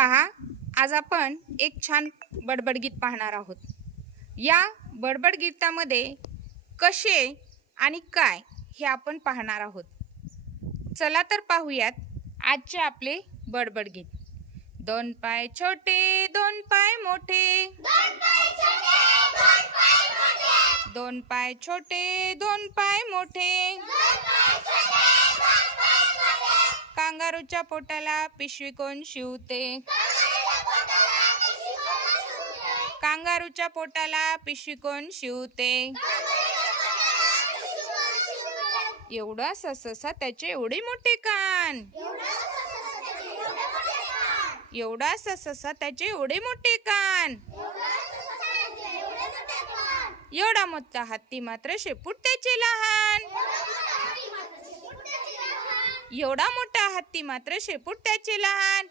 पहा, आज आपण एक छान बडबड गीत पाहणार आहोत। या बडबड गीतामध्ये कसे आणि काय हे आपण पाहणार आहोत। चला तर पाहूयात आजचे आपले बडबड गीत। दोन पाय छोटे दोन पाय मोठे, दोन पाय छोटे दोन पाय मोठे, कांगारूच्या पोटाला पिशवी कोण शिवते, कांगारूच्या पोटाला पिशवी कोण शिवते। एवढा ससा त्याचे एवढे मोठे कान, एवढा ससा त्याचे एवढे मोठे कान, एवढा मोठा हत्ती मात्र शेपूट त्याचे लहान, एवढा मोठा हत्ती मात्र शेपूट त्याचे लहान।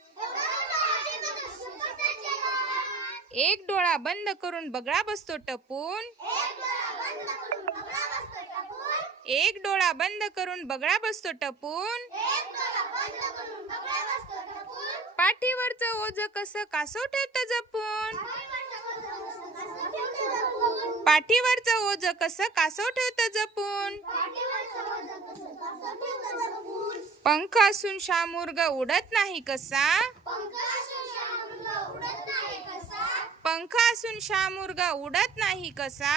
एक डोळा बंद करून बगळा बसतो टपून, एक डोळा बंद करून बगळा बसतो टपून, पाठीवरचं ओझं कसं कासव ठेवतं जपून, पाठीवरचं ओझं कसं कासव ठेवतं जपून। पंख असून शामुर्ग उडत नाही कसा, पंख असून शामुर्ग उडत नाही कसा।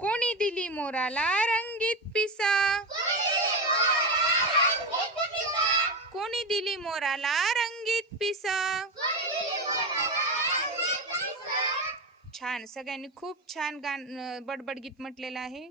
कोणी दिली मोराला रंगीत पिसा, कोणी दिली मोराला रंगीत पिसा। छान, सगळ्यांनी खूप छान बडबड गीत म्हटलेलं आहे।